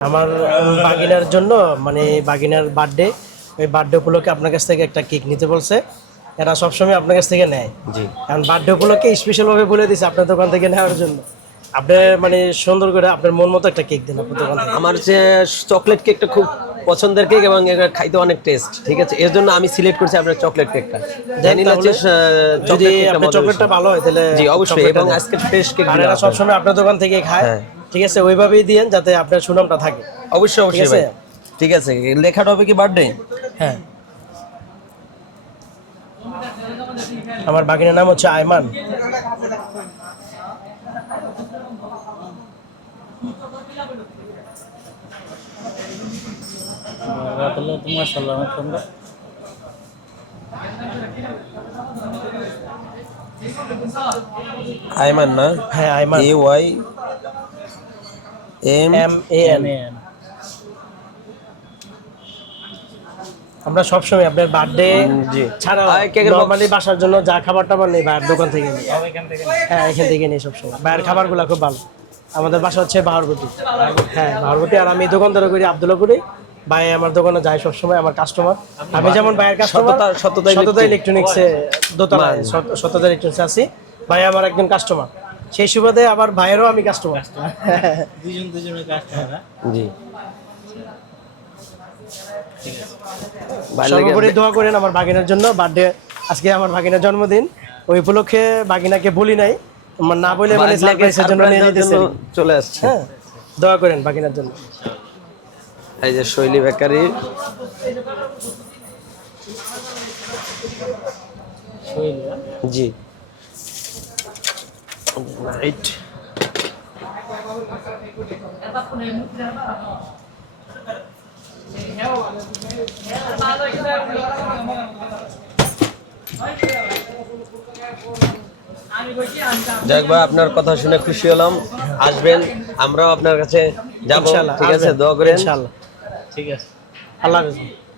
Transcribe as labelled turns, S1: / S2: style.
S1: আমার বাগিনার জন্য মানে বাগিনার বার্থডে ওই বার্থডে উপলক্ষে আপনার কাছ থেকে একটা কেক নিতে বলছে। এরা সবসময় আপনার কাছ থেকে নেয়।
S2: জি।
S1: কারণ বার্থডে উপলক্ষে স্পেশালভাবে বলে দিছে আপনার দোকান থেকে নেওয়ার জন্য। আপনি মানে সুন্দর করে আপনার মন মতো একটা কেক দিন আপনার দোকান থেকে।
S2: আমার যে চকলেট কেকটা খুব পছন্দের কেক এবং এটা খাইতে অনেক টেস্ট ঠিক আছে? এর জন্য আমি সিলেক্ট করছি আপনার চকলেট কেকটা জানি না যে
S1: যদি আপনার চকলেটটা ভালো হয় তাহলে
S2: জি অবশ্যই এবং আজকে ফ্রেশ কেক
S1: সবসময় আপনার দোকান থেকে খায়।
S2: হ্যাঁ।
S1: ঠিক আছে ওইভাবেই দিয়েন যাতে আপনার সুনামটা থাকে।
S2: অবশ্যই অবশ্যই? ভাই। ঠিক আছে লেখাটা হবে কি বার্থডে?
S1: হ্যাঁ। আমার বাগিনার নাম হচ্ছে আয়মান.
S2: আইমান না?
S1: হ্যাঁ Ayman.
S2: A Y M
S1: M A N. আমরা সবসময় আপনার বার্থডে
S2: জি।
S1: ছাড়া নর্মালি বাসার জন্য যা খাবার টাবার নেই বাইরের দোকান থেকে নিই
S3: সব এখান থেকে
S1: হ্যাঁ এখান থেকে নিই সবসময়। বাইরের খাবারগুলো খুব ভালো। আমাদের বাসা হচ্ছে বাহারবতি হ্যাঁ বাহারবতি আর আমি দোকানদারও করি আবদুল্লাপুরে। ভাই আমার দোকানে যায় সবসময় আমার কাস্টমার আমি যেমন ভাইয়ের কাস্টমার
S2: সততা-
S1: ইলেকট্রনিক্সে দোতলায়। সত- সততা ইলেকট্রনিক্স আছি। ভাই আমার একজন কাস্টমার সেই সুবাদে আবার ভাইয়েরও আমি কাস্টমার
S3: দুজন দুজনের করা
S2: জি।
S1: সর্বোপরি দোয়া করেন আমার বাগিনার জন্য। বার্থডে আজকে আমার বাগিনার জন্মদিন। ওই উপলক্ষে বাগিনাকে বলি নাই। না বলে মানে সারপ্রাইজের জন্য নিয়ে
S2: দেওয়ার চলে আসছে।
S1: হ্যাঁ দোয়া করেন বাগিনার জন্য।
S2: এই যে শৈলী বেকারি। জি। রাইট যাক ভাই আপনার কথা শুনে খুশি হলাম। আসবেন আমরাও আপনার কাছে যাব। ঠিক আছে। দোয়া করেন।
S1: ইনশাআল্লাহ
S3: ঠিক আছে।
S1: আল্লাহ হাফেজ।